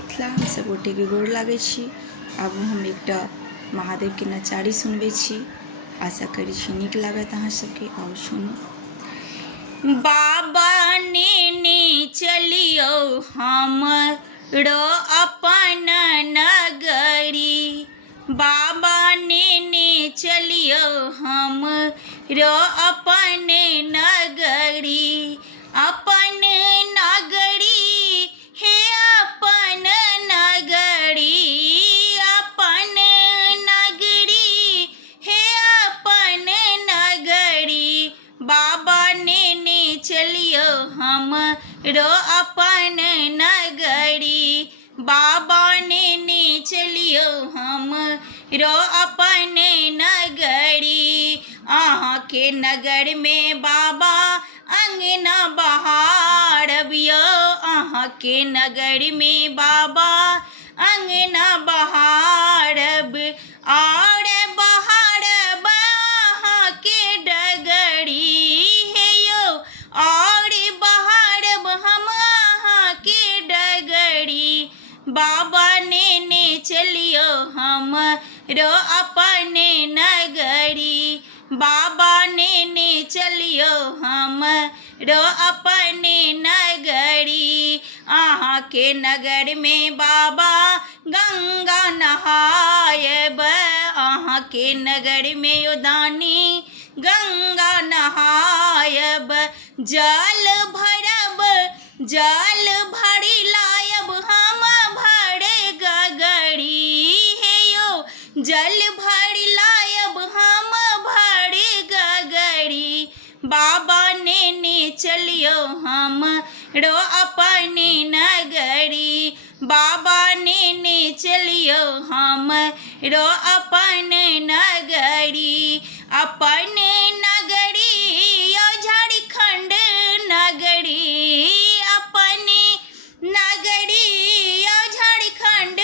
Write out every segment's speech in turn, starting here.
मिथिला हम सब गोटे के गोर लागै छी। आब हम एकटा महादेव के नचारी सुनबै छी, आशा करै छी नीक लागत अहाँ सबके। और सुनू। बाबा नेने चलियो हमरो अपन नगरी, बाबा नेने चलियो हमरो अपन नगरी, अपन नगरी हे अपन नगरी, अपन नगरी हे अपन नगरी, बाबा नेने चलियो हमरो अपन नगरी, बाबा नेने चलियो हमरो अपन नगरी। अहाँ के नगर में बाबा अंगना बहारबियो, अहाँ के नगर में बाबा अंगना बहारब, और बहारब अहाँ के डगरी हे यौ, और बहारब हम अहाँ के डगरी, बाबा नेने चलियो हमरो अपन नगरी, बाबा नेने चलियो हमरो अपन नगरी। अहाँ के नगर में बाबा गंगा नहायब, अहाँ के नगर में यो दानी गंगा नहायब, जल भरब जल भरी लायब हम भर गगरी हे यौ, जल भरी लायब हम भर गगरी, बाबा नेने चलियो हमरो अपन नगरी, बाबा नेने चलियो हमरो अपन नगरी, अपन नगरी यो झारखंड नगरी, अपन नगरी यो झारखंड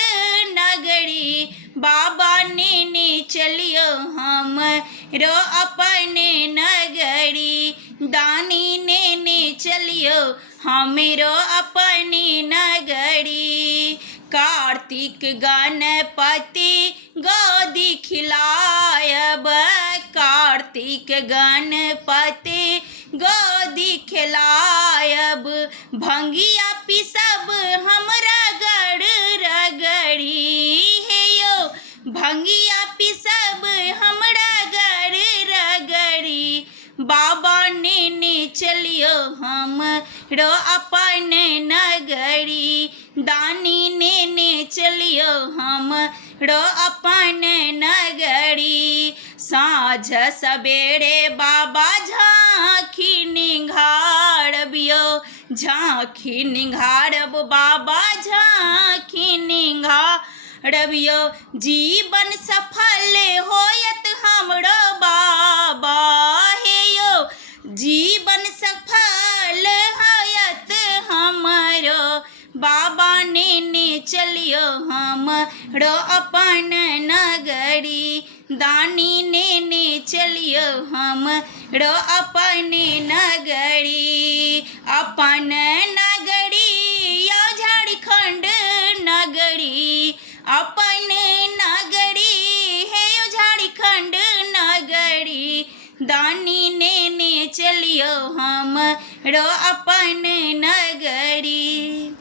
नगरी, बाबा नेने चलियो हमरो अपन नगरी, दानी नेने चलियो हमरो अपन नगरी। कार्तिक गणपति गोदी खिलायब, कार्तिक गणपति गोदी खिलायब, भंगिया पिसब हम रगड़ रगड़ी हे यौ, भंगिया पिसब हम रगड़ रगड़ी, बाबा नेने चलियो हमरो अपन नगरी, दानी नेने चलियो हमरो अपन नगरी। साँझ सवेरे बाबा झाँखी निंघारबियो, झाँखी निंघारब बाबा झाँखी निंघारबियो, जीवन सफल होयत हमरो बाबा हे यौ, जीवन सफल होयत हमरो, बाबा नेने चलियो हमरो अपन नगरी, दानी नेने चलियो हमरो अपन नगरी, अपन नगरी यो झारखंड नगरी, अपन नगरी हे यो झारखंड नगरी, दानी नेने चलियो हमरो अपन नगरी।